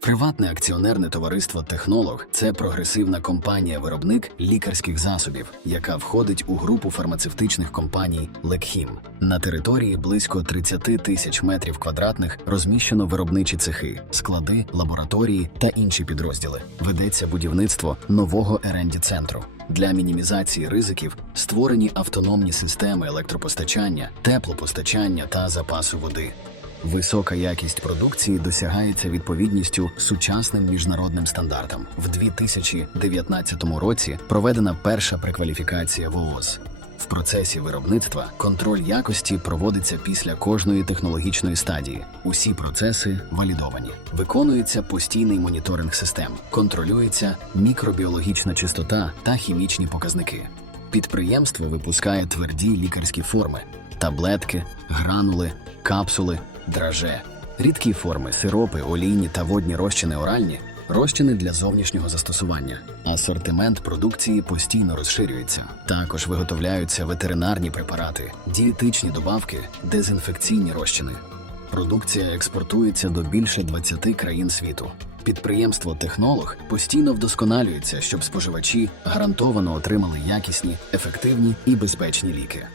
Приватне акціонерне товариство Технолог це прогресивна компанія-виробник лікарських засобів, яка входить у групу фармацевтичних компаній Лекхім. На території близько 30 тисяч метрів квадратних розміщено виробничі цехи, склади, лабораторії та інші підрозділи. Ведеться будівництво нового рд центру Для мінімізації ризиків створені автономні системи електропостачання, теплопостачання та запасу води. Висока якість продукції досягається відповідністю сучасним міжнародним стандартам. В 2019 році проведена перша прекваліфікація ВООЗ. В процесі виробництва контроль якості проводиться після кожної технологічної стадії. Усі процеси валідовані. Виконується постійний моніторинг систем, контролюється мікробіологічна чистота та хімічні показники. Підприємство випускає тверді лікарські форми, таблетки, гранули, капсули, драже, рідкі форми, сиропи, олійні та водні розчини оральні, розчини для зовнішнього застосування. Асортимент продукції постійно розширюється. Також виготовляються ветеринарні препарати, дієтичні добавки, дезінфекційні розчини. Продукція експортується до більше 20 країн світу. Підприємство Технолог постійно вдосконалюється, щоб споживачі гарантовано отримали якісні, ефективні і безпечні ліки.